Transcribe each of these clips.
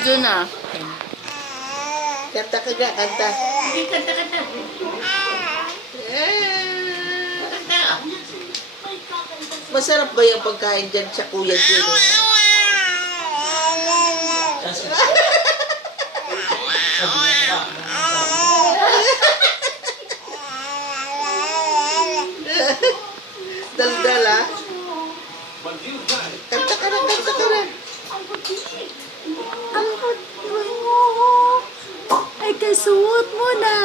Video na. Kanta ka ga, kanta. Hindi, kanta. Kanta. Masarap ba yung pagkain dyan sa Kuya Jeno? Daldal ah. Kanta ka na, kanta ka na. Ang mo. Ay, kasuot mo na.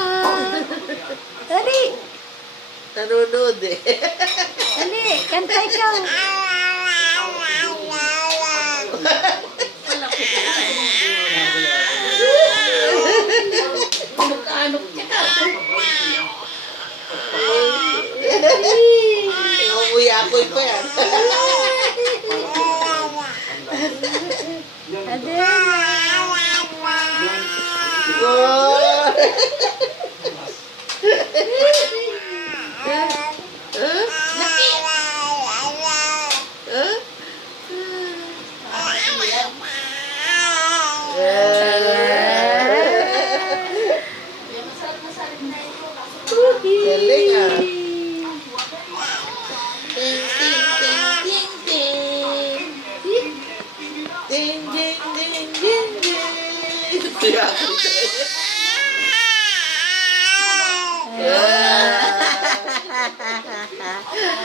Dali. Nanonood eh. Dali, kanta ikaw. Ano ka? Umuyakoy pa yan. Ade. Oh. Laki! Galing ah. Ting, ting, ting, ting, ting. Ding, ding, ding, ding, ding. Umuyakoy pa yan.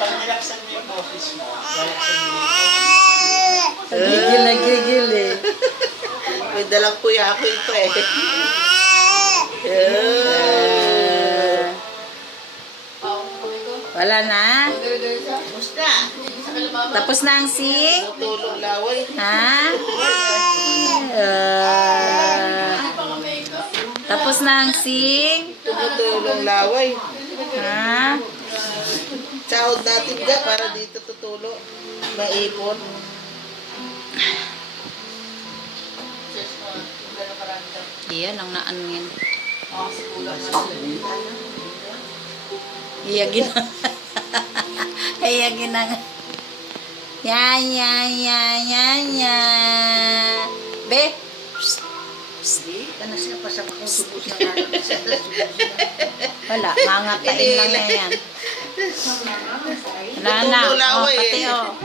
Pag-relaxan mo yung office mo, relaxan mo Gigil na gigil eh. May dalang kuyakoy pa eh. Wala na? Basta. Sa kalababa. Tapos na ang sing? Tulong laway. Ha? Tapos na ang sing? Tumutulong laway. Ha? Sahod natin ga para dito tutulo. Maipon. Iyan ang naano yan. Iyagin na. Iyagin na nga. Yan, yan, yan, yan, yan. Be? Psst. Psst. Ano siya pa sa makasubos na natin? Wala, mangatain lang na yan. Nana, oh, pati oh.